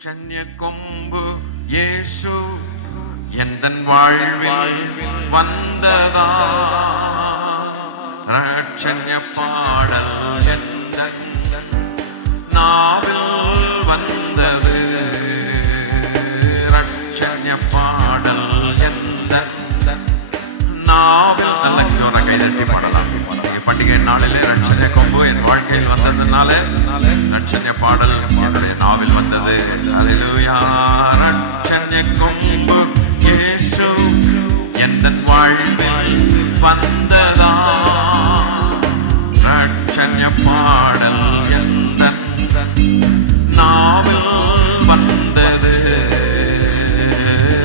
ரட்சண்ய கொம்பு இயேசு எந்தன் வாழ்வில் வந்ததா, ரட்சண்ய பாடல் எந்தன் நாவில் வந்தது, ரட்சண்ய பாடல் எந்தன் நாவில். நல்ல ஜோர கைதட்டி பாடலாம். பண்டிகை நாளிலே ரட்சண்ய கொம்பு என் வாழ்க்கையில் வந்ததுனால ரட்சண்ய பாடல் என்னுடைய நாவில் வந்தது. அல்லேலூயா. ரட்சண்ய கொம்பு இயேசு எந்தன் வாழ்வில் வந்ததா, ரட்சண்ய பாடல் எந்தன் நாவில் வந்தது,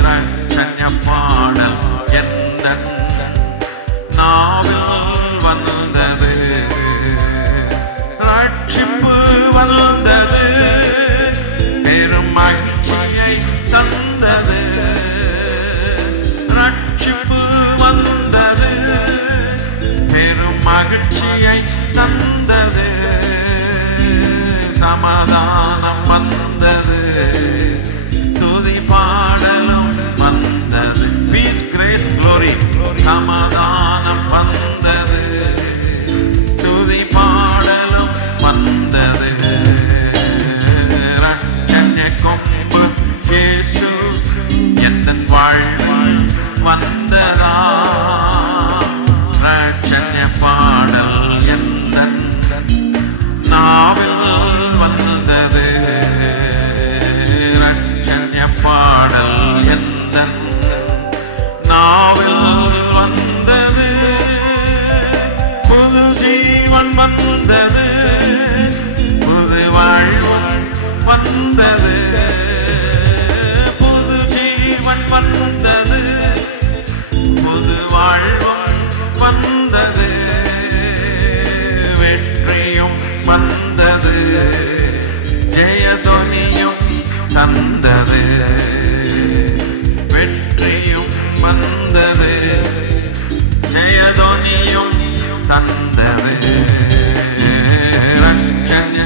ரட்சண்ய பாடல் எந்தன் நாவில் வந்தது, ரட்சிப்பு வந்தது, பெரும் மகிழ்ச்சியை தந்தது, ரட்சிப்பு வந்தது, பெரும் மகிழ்ச்சியை தந்தது, சமாதானம் வந்தது, துதி பாடலும் வந்தது, பீஸ் கிரேஸ் க்ளோரி. சமாதானம் வந்தது, துதி பாடலும் வந்தது, ரட்சண்ய கொம்பு இயேசு எந்தன் வாழ்வில் வந்ததா, ரட்சண்ய பாடல் எந்தன் நாவில் வந்தது, ரட்சண்ய பாடல் எந்தன் நாவில் வந்தது, புது ஜீவன் வந்தது, புது வாழ்வு வந்தது, புது ஜீவன் வந்தது, புது வாழ்வு வந்தது, வெற்றியும் வந்தது, ஜெயதொனியும் தந்தது, வெற்றியும் வந்தது, ஜெயதொனியும் தந்தது, ரட்சண்ய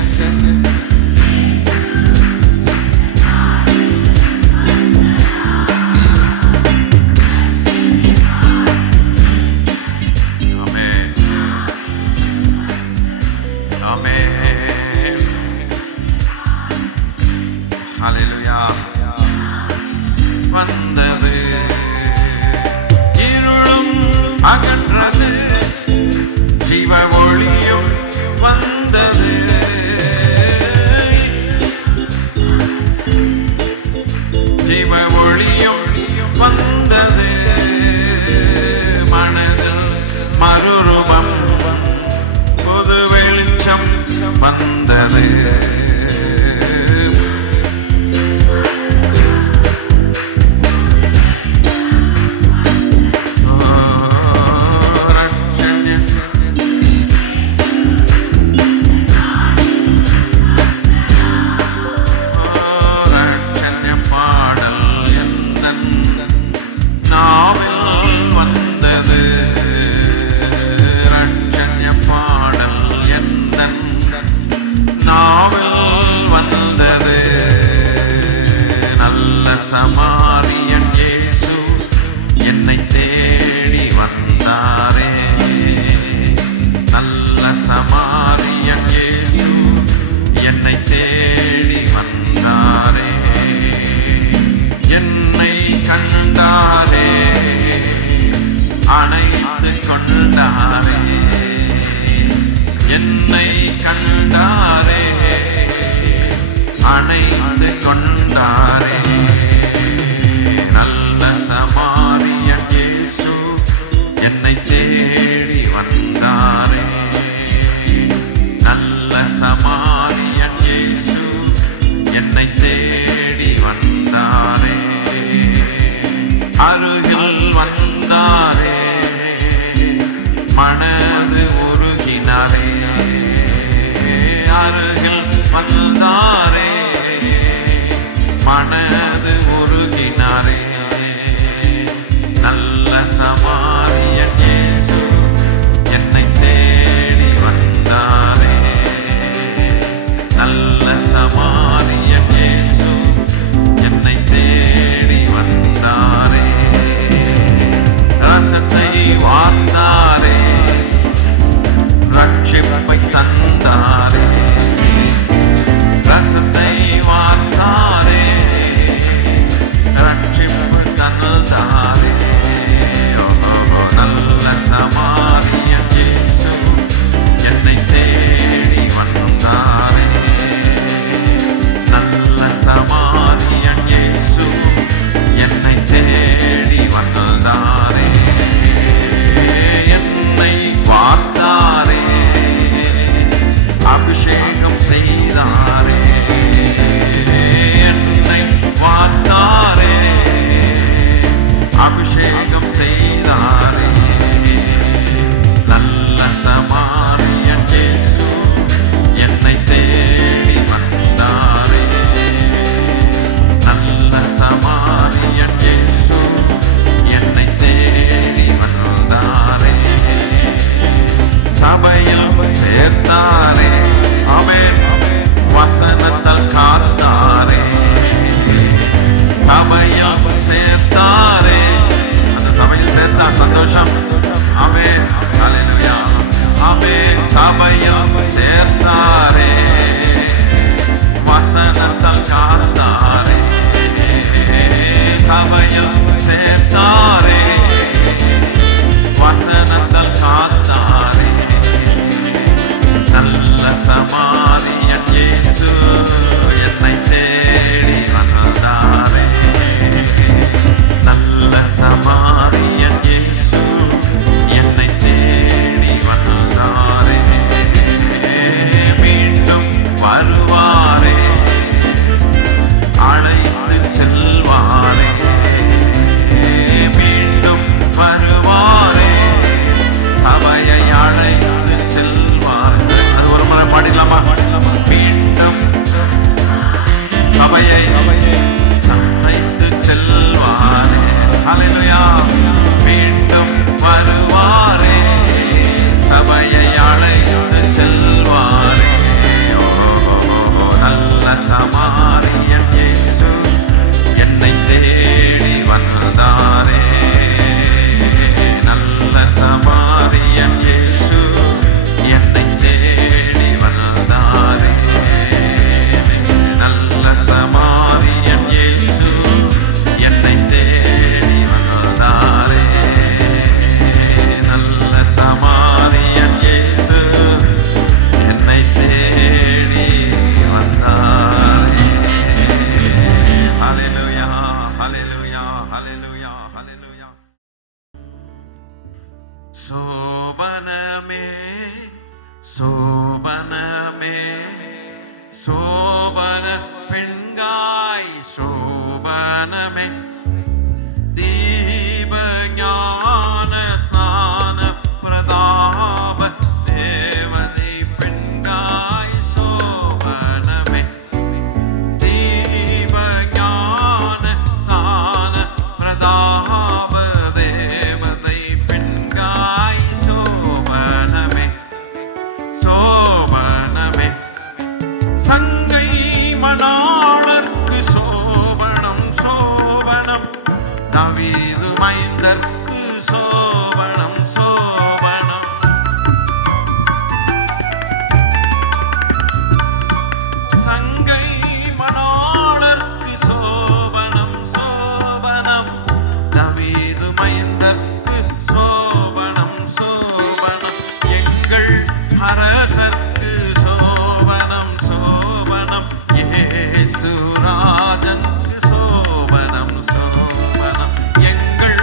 ஆமென் ஆமென் ஹல்லேலூயா. வந்தது, இருளும் அகன்றது, ஜீவ ஒளியும் வந்தது, ஜீவ ஒளியும் வந்தது, மனதில் மறுரூபம், புது வெளிச்சம் வந்தது, சமாரியன் இயேசு என்னை தேடி வந்தாரே, நல்ல சமாரியன் இயேசு என்னை தேடி வந்தாரே, என்னை கண்டாரே, அணைத்து கொண்டாரே, என்னை கண்டாரே, அணைத்து கொண்டாரே, சமாரியன் இயேசு என்னை தேடி வந்தாரே, நல்ல சமாரியன் இயேசு என்னை தேடி வந்தாரே, அருகில் வந்தாரே, மனது உருகினாரே, அருகில் வந்தாரே, மன சபையை சமைத்து செல்வாரே. ஹல்லேலூயா. மீண்டும் வருவாரே, சபையை அழைத்து செல்வாரே. நல்ல சமாரியன் இயேசு என்னை தேடி வந்தாரே. நல்ல சமாரியன் இயேசு என்னை தேடி வந்தாரே. நல்ல சமாரியன் இயேசு என்னை தேடி வந்தாரே. நல்ல சமாரியன் இயேசு என்னை தேடி வந்தாரே. ஹல்லேலூயா, ஹல்லேலூயா, ஹல்லேலூயா, ஹல்லேலூயா. சோபனமே சோபனமே சோபன பெண்காய் சோபனமே தீப ஞான ஸ்நான பிரதாப தேவதை பெண்காய் சோபனமே தீப ஞான ஸ்நான பிரதாப தேவதை பெண்காய் சோபனமே சோபனமே சங்கை மணாளர்க்கு சோபனம் சோபனம் தாவீது மைந்தர்க்கு சோபனம் சோபனம் சங்கை மணாளர்க்கு சோபனம் சோபனம் தாவீது மைந்தர்க்கு சோபனம் சோபனம் எங்கள் அரசர்க்கு சோபனம் சோபனம் இயேசு ராஜனுக்கு சோபனம் சோபனம் எங்கள்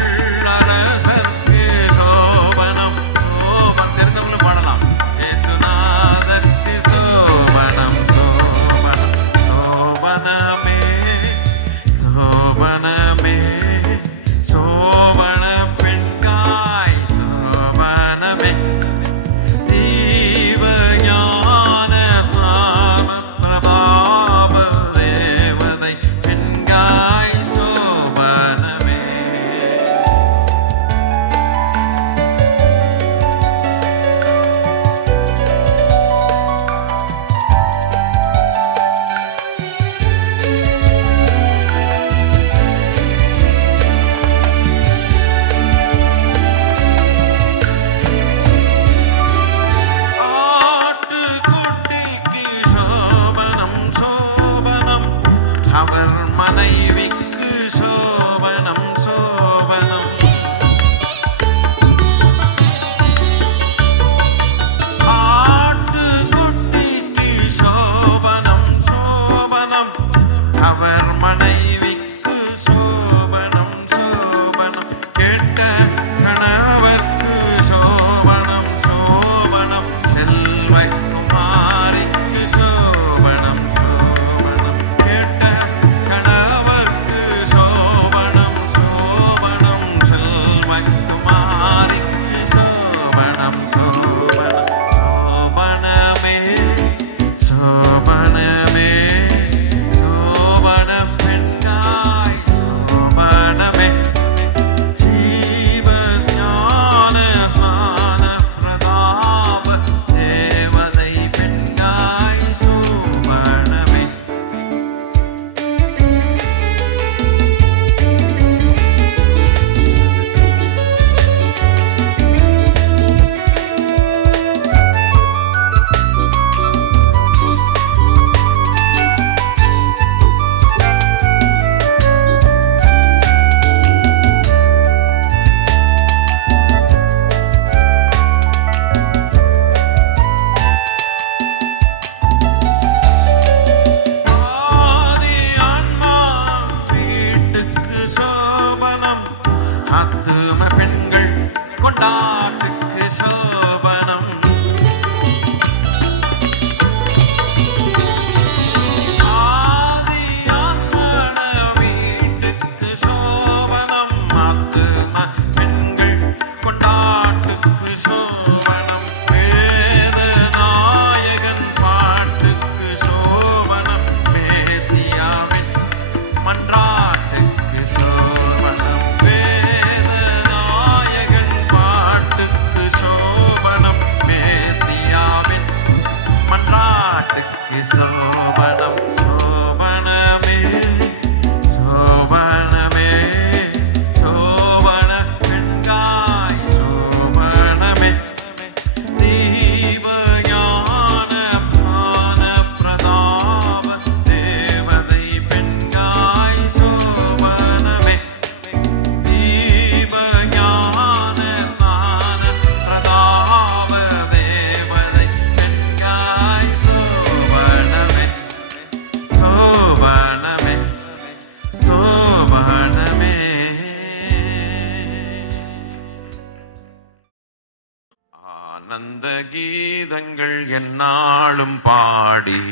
கீதங்கள் எந்நாளும் பாடி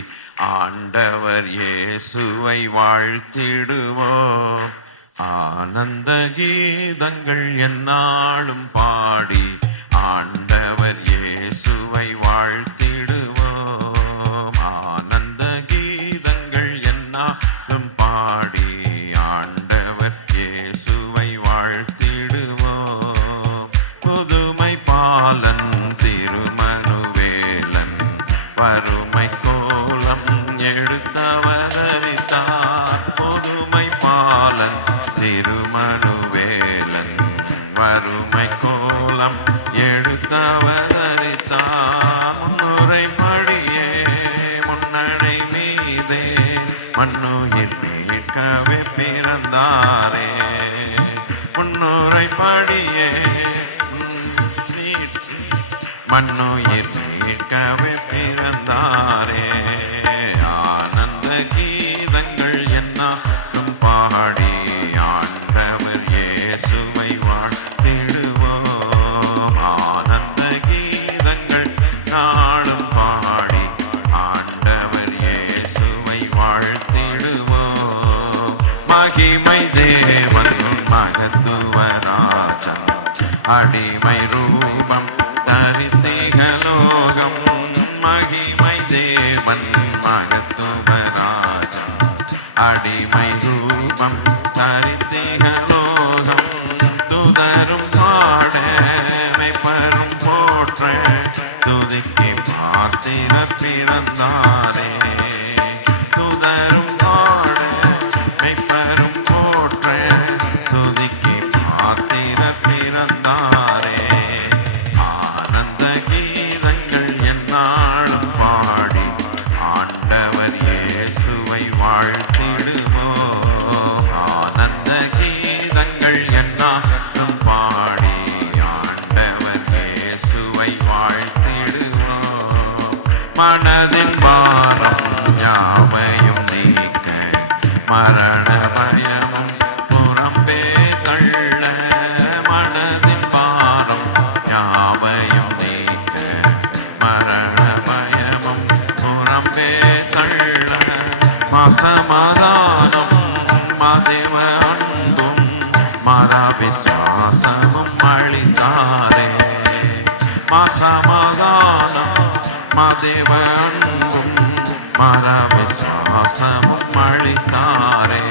ஆண்டவர் இயேசுவை வாழ்த்திடுவோம். ஆனந்த கீதங்கள் எந்நாளும் பாடி ஆண்டவர் இயேசுவை வாழ்த்திடுவோம். ஆனந்த கீதங்கள் எந்நாளும் பாடி ஆண்டவர் இயேசுவை வாழ்த்திடுவோம். புதுமை பாலன் திருமருவேலன் வறுமை கோலம் எடுத்தவதரித்தார். புதுமை பாலன் திருமருவேலன் வறுமை கோலம் எடுத்தவதரித்தார். முன்னுரை படியே முன்னடை மீதே மண்ணுயிர் மீட்கவே பிறந்தாரே. முன்னுரை படியே மண்ணுயிர் மீட்கவே பிறந்தாரே. ஆனந்த கீதங்கள் எந்நாளும் பாடி ஆண்டவர் இயேசுவை வாழ்த்திடுவோம். ஆனந்த கீதங்கள் நாளும் பாடி ஆண்டவர் இயேசுவை வாழ்த்திடுவோம். மகிமை தேவன் மகத்துவராஜன் அடிமை ரூபம் தரித்திகலோகம். மகிமை தேவன் மகத்துவராஜன் அடிமை ரூபம் தரித்திகலோகம். துதரும் பாட மெய்ப்பரும் போற்ற துதிக்கு பாத்திர பிறந்தாரே. துதரும் பாட மெய்ப்பரும் போற்ற துதிக்கு பாத்திர பிறந்தாரே. ஆனந்த கீதங்கள் எந்நாளும் பாடி ஆண்டவர் இயேசுவை வாழ்த்திடுவோம். ஆனந்த கீதங்கள் எந்நாளும் பாடி ஆண்டவர் இயேசுவை வாழ்த்திடுவோம். மனதின் பாரம் யாவையும் நீக்க மரண பயமும் புறம்பே தள்ள. மனதின் பாரம் யாவையும் நீக்க மரண பயமும் புறம்பே தள்ள. மசமாதானம் மதேவ அன்பும் மரவிசுவாசமும் அளித்தாரே. மசமாதானம் மதேவ அன்பும் மரவிசுவாசமும் அளித்தாரே.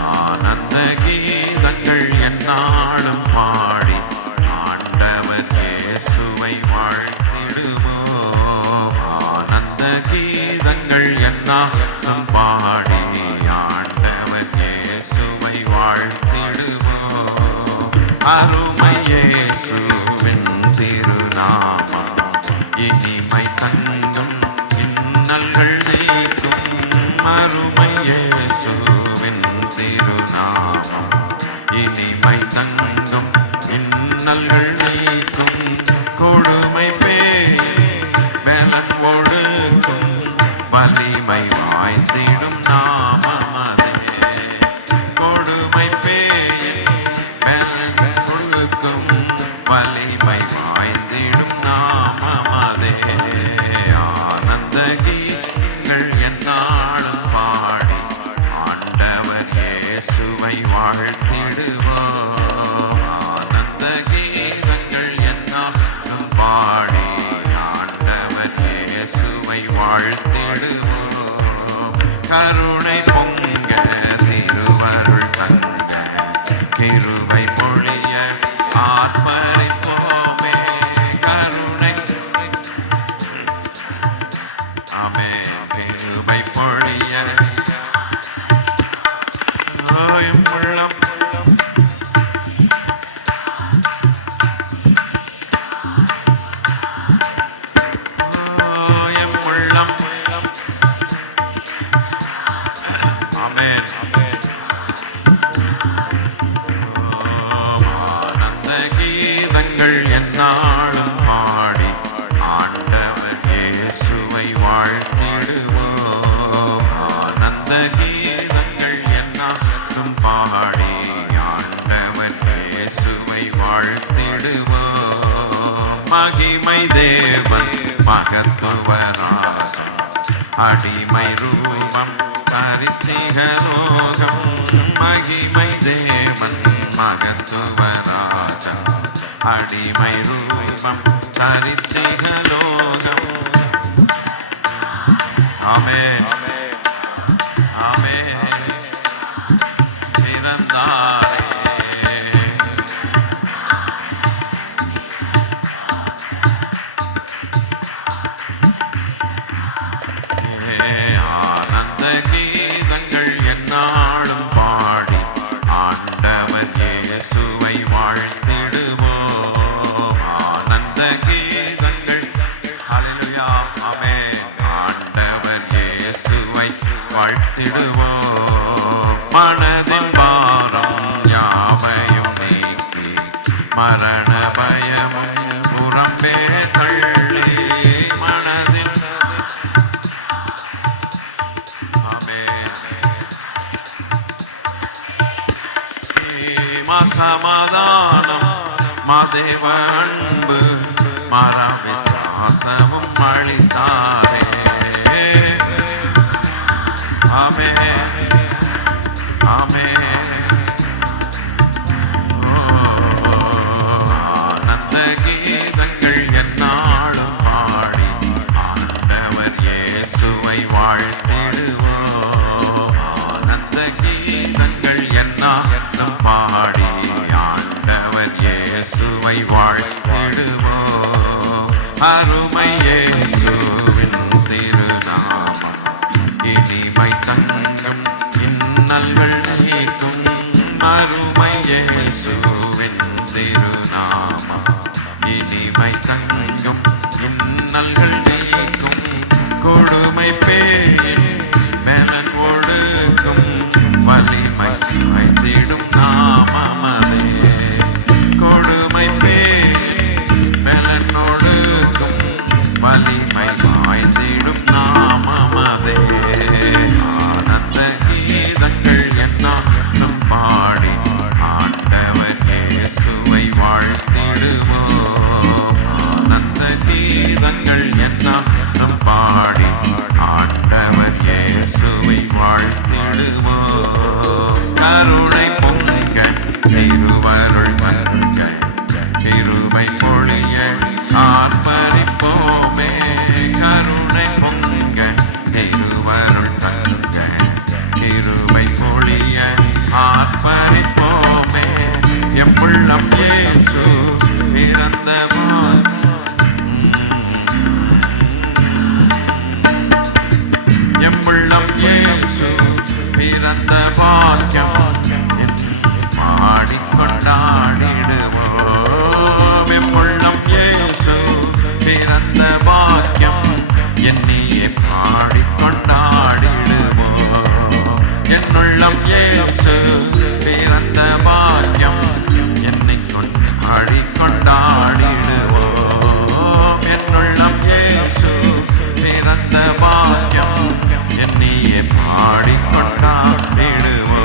ஆனந்த கீதங்கள் எந்நாளும் பாடி ஆண்டவர் இயேசுவை வாழ்த்திடுவோம். ஆனந்த கீதங்கள் எந்நாளும் பாடி ஆண்டவர் இயேசுவை வாழ்த்திடுவோம். அருமை இயேசுவின் திருநாமம் இனிமை தங்கும் இன்னல்கள் நீக்கும். அருமை இயேசுவின் திருநாமம் இனிமை தங்கும் இன்னல்கள் நீக்கும். கொடுமை வேலன் ஒழுக்கும் வலிமை வாய்ந்திடும் நாமமதே. கொடுமை வேலன் ஒழுக்கும் வலிமை வாய்ந்திடும் நாமமதே. ஆனந்த கீதங்கள் எந்நாளும் பாடி ஆண்டவர் இயேசுவை வாழ்த்திடுவோம். ஆனந்த கீதங்கள் எந்நாளும் பாடி ஆண்டவர் இயேசுவை வாழ்த்திடுவோம். கருணை பொங்க திருவருள் தங்க கிருபை பொழிய ஆர்ப்பரிப்போமே. கருணை ஆமென் கிருபை பொழிய எம் உள்ளம் எம் உள்ளம் ஆமென். ஆனந்த கீதங்கள் எந்நாளும் பாடி ஆண்டவர் இயேசுவை வாழ்த்திடுவோம். ஆனந்த கீதங்கள் எந்நாளும் பாடி ஆண்டவர் இயேசுவை வாழ்த்திடுவோம். மகிமை தேவ அடிமை ரூபம் பரித்திகலோகம் மகிமை தேவன் மகத்துவராஜன் அடிமை ரூபம் பரித்திகலோகம். ஆமென் ஆமென் சிறந்தாரே. ஆனந்த கீதங்கள் எந்நாளும் பாடி ஆண்டவர் இயேசுவை வாழ்த்திடுவோம். ஆனந்த கீதங்கள் ஹல்லேலூயா ஆமென் ஆண்டவர் இயேசுவை வாழ்த்திடுவோம். மனதின் பாரம் யாவையும் நீக்கி மரண பயமும் புறம்பே தள்ளி மனதில் சமாதானம் மதேவ அன்பு மர விசுவாசமும் அளித்தாரே. ஆமென் ஆமென் ஆனந்த கீதங்கள் எந்நாளும் பாடி ஆண்டவர் இயேசுவை வாழ்த்திடுவோம். ஆனந்த கீதங்கள் எந்நாளும் பாடி ஆண்டவர் இயேசுவை வாழ்த்திடுவோம். அருமை இயேசுவின் திருநாமம் இனிமை தங்கும் இன்னல்கள் நீக்கும். அருமை இயேசுவின் திருநாமம் இனிமை தங்கும் இன்னல்கள் நீக்கும். கொடுமை பேயின் மேலன் ஒடுக்கும் வலிமை வைத்திடும் நாமமதே. கொடுமை பேயின் மேலன் ஒடுக்கும் வலிமை வாய்த்திடும் நாமமதே. ஆனந்த கீதங்கள் எந்நாளும் பாடி ஆண்டவர் இயேசுவை வாழ்த்திடுவோம். ஆனந்த கீதங்கள் எந்நாளும் பாடி ஆண்டவர் இயேசுவை வாழ்த்திடுவோம். கருணை பொங்க திருவருள் தங்க கிருபை பொழிய ஆர்ப்பரிப்போமே. கருணை பொங்க திருவருள் தங்க கிருபை பொழிய ஆர்ப்பரிப்போமே. எம்புள்ளம் இயேசு பிறந்தவர் எம்புள்ளம் இயேசு பிறந்த பாக்கியம் பாடிக்கொண்டாடிடுவோம். எம்புள்ளம் இயேசு பிறந்த பாக்கியம் என்னையே பாடிக்கொண்டாடிடுவோம். என்னுள்ளம் இயேசு பிறந்த பாக்கியம் என்னை பாடிக்கொண்டாடிடுவோம். என்னுள்ளம் இயேசு பிறந்த பாக்கியம் என்னையே பாடிக்கொண்டாடிடுவோம்.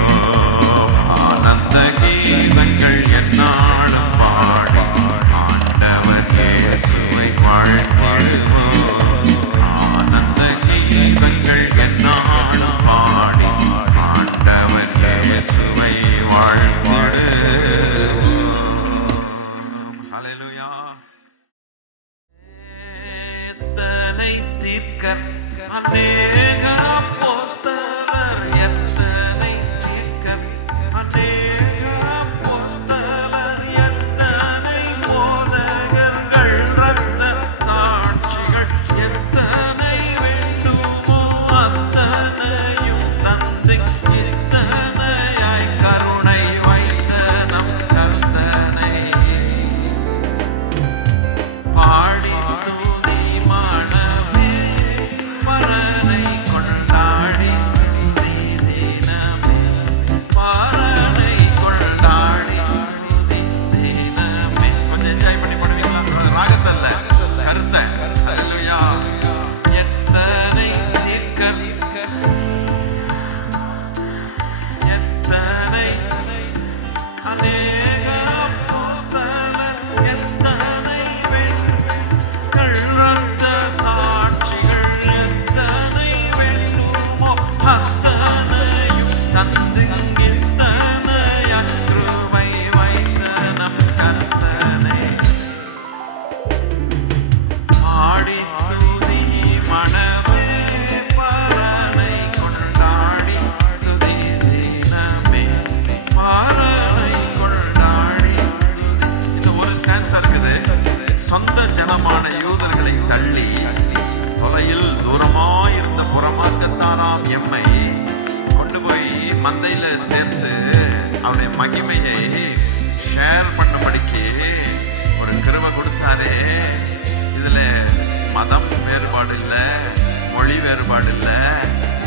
தந்திங்கித்தனைய கிருபை வைத்த நம் கர்த்தனை ஆடி துதி மனமே பரனை கொண்டாடி துதி தினமே பரனை கொண்டாடி இந்த ஒரு ஸ்டான்ஸ் இருக்குது. சொந்த ஜனமான யூதர்களை தள்ளி தொலையில் தூரமாயிருந்த புறமாக்கத்தாராம் எம்மை கொண்டு போய் மந்தையில சேர்த்து அவருடைய மகிமையை ஷேர் பண்ணும்படிக்கு ஒரு கிருபை கொடுத்தாரே. இதுல மதம் வேறுபாடு இல்லை, மொழி வேறுபாடு இல்லை,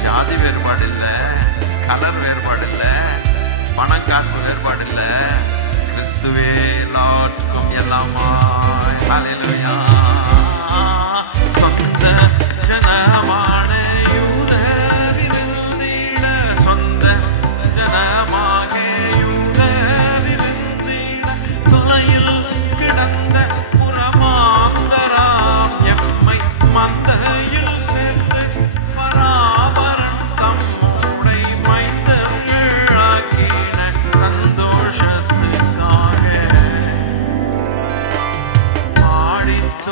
ஜாதி வேறுபாடு இல்லை, கலர் வேறுபாடு இல்லை, பணம் காசு வேறுபாடு இல்லை. கிறிஸ்துவே எல்லாருக்கும் எல்லாமாய். ஹல்லேலூயா. சொந்த ஜனமான யூதரிருந்திட, சொந்த ஜனமாக யூதரிருந்திட, தொலையில் கிடந்த புறமாந்தராம் எம்மை மந்தையில் சேர்த்து பராபரன் தம்முடை மைந்தர்களாக்கின சந்தோஷத்துக்காக பாடித்து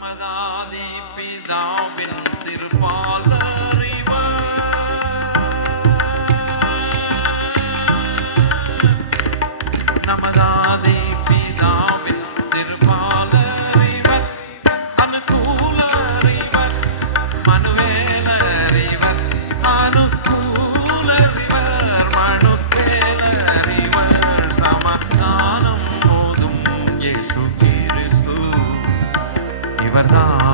நமதாதி பிதாவின் திருப்பாலர் இவர். நமதாதி பிதாவின் திருப்பாலர் இவர். அனுகூலர் இவர். மனுவேலர் இவர். அனுகூலர் இவர். மனுவேலர் இவர். சமாதானம் போதும் இயேசு கிறிஸ்து இவர்தான்.